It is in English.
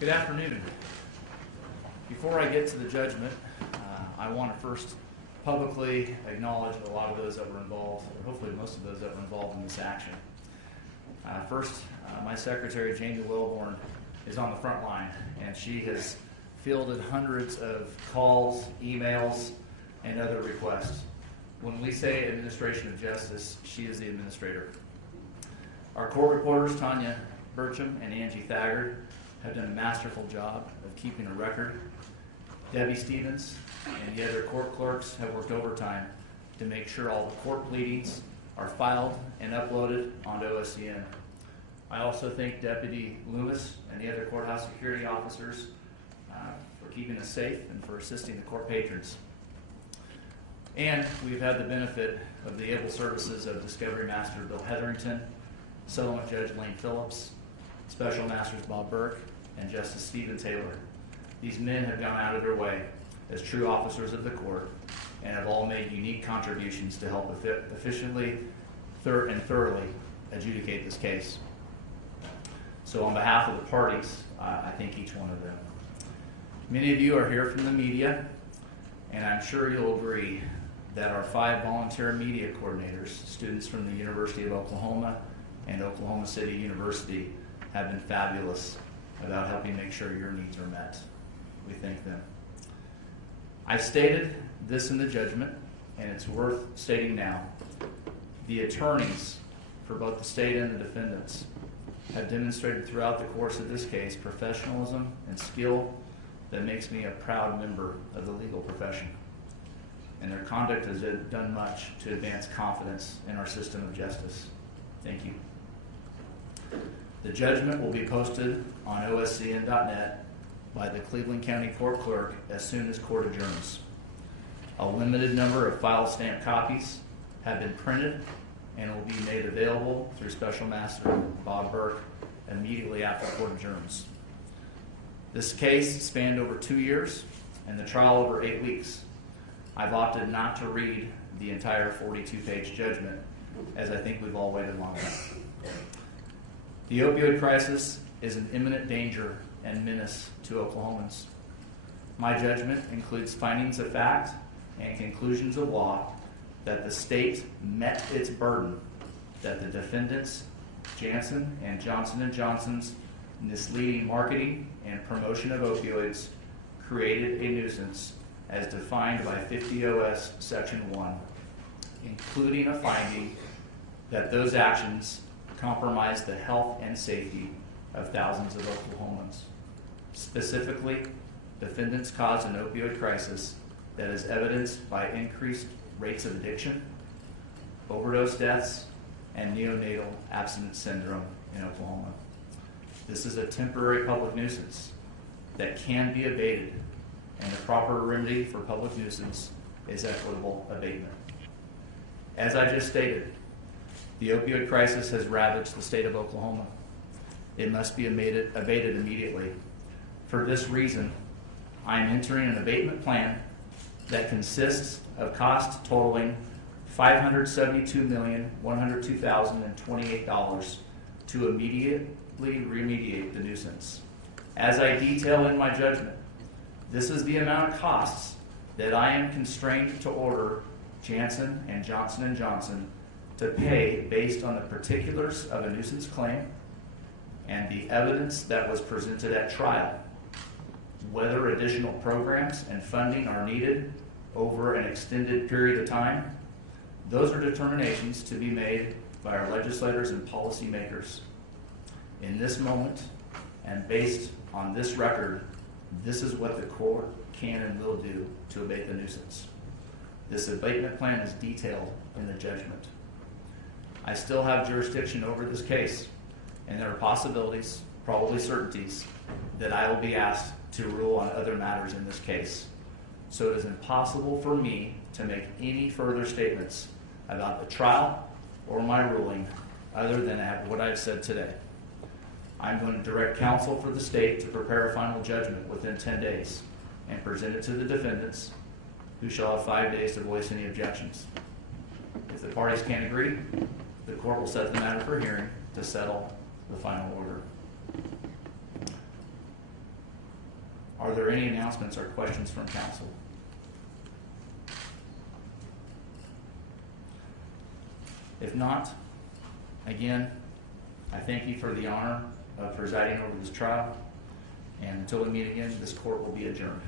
Good afternoon. Before I get to the judgment, I want to first publicly acknowledge a lot of those that were involved, or hopefully most of those that were involved in this action. First, my secretary, Jamie Wilborn, is on the front line, and she has fielded hundreds of calls, emails, and other requests. When we say administration of justice, she is the administrator. Our court reporters, Tanya Burcham and Angie Thagard, have done a masterful job of keeping a record. Debbie Stevens and the other court clerks have worked overtime to make sure all the court pleadings are filed and uploaded onto OSCN. I also thank Deputy Loomis and the other courthouse security officers for keeping us safe and for assisting the court patrons. And we've had the benefit of the able services of Discovery Master Bill Hetherington, Settlement Judge Lane Phillips, Special Masters Bob Burke, and Justice Stephen Taylor. These men have gone out of their way as true officers of the court and have all made unique contributions to help efficiently and thoroughly adjudicate this case. So on behalf of the parties, I thank each one of them. Many of you are here from the media, and I'm sure you'll agree that our 5 volunteer media coordinators, students from the University of Oklahoma and Oklahoma City University, have been fabulous about helping make sure your needs are met. We thank them. I've stated this in the judgment, and it's worth stating now. The attorneys for both the state and the defendants have demonstrated throughout the course of this case professionalism and skill that makes me a proud member of the legal profession. And their conduct has done much to advance confidence in our system of justice. Thank you. The judgment will be posted on oscn.net by the Cleveland County Court Clerk as soon as court adjourns. A limited number of file stamp copies have been printed and will be made available through Special Master Bob Burke immediately after court adjourns. This case spanned over 2 years and the trial over 8 weeks. I've opted not to read the entire 42-page judgment, as I think we've all waited long enough. The opioid crisis is an imminent danger and menace to Oklahomans. My judgment includes findings of fact and conclusions of law that the state met its burden, that the defendants, Janssen and Johnson & Johnson's misleading marketing and promotion of opioids created a nuisance as defined by 50 OS Section 1, including a finding that those actions compromised the health and safety of thousands of Oklahomans. Specifically, defendants caused an opioid crisis that is evidenced by increased rates of addiction, overdose deaths, and neonatal abstinence syndrome in Oklahoma. This is a temporary public nuisance that can be abated, and the proper remedy for public nuisance is equitable abatement. As I just stated, the opioid crisis has ravaged the state of Oklahoma. It must be abated immediately. For this reason, I am entering an abatement plan that consists of costs totaling $572,102,028 to immediately remediate the nuisance. As I detail in my judgment, this is the amount of costs that I am constrained to order Janssen and Johnson & Johnson to pay based on the particulars of a nuisance claim and the evidence that was presented at trial. Whether additional programs and funding are needed over an extended period of time, those are determinations to be made by our legislators and policymakers. In this moment, and based on this record, this is what the court can and will do to abate the nuisance. This abatement plan is detailed in the judgment. I still have jurisdiction over this case, and there are possibilities, probably certainties, that I will be asked to rule on other matters in this case. So it is impossible for me to make any further statements about the trial or my ruling other than what I've said today. I'm going to direct counsel for the state to prepare a final judgment within 10 days and present it to the defendants, who shall have 5 days to voice any objections. If the parties can't agree, the court will set the matter for hearing to settle the final order. Are there any announcements or questions from council? If not, again, I thank you for the honor of presiding over this trial, and until we meet again, this court will be adjourned.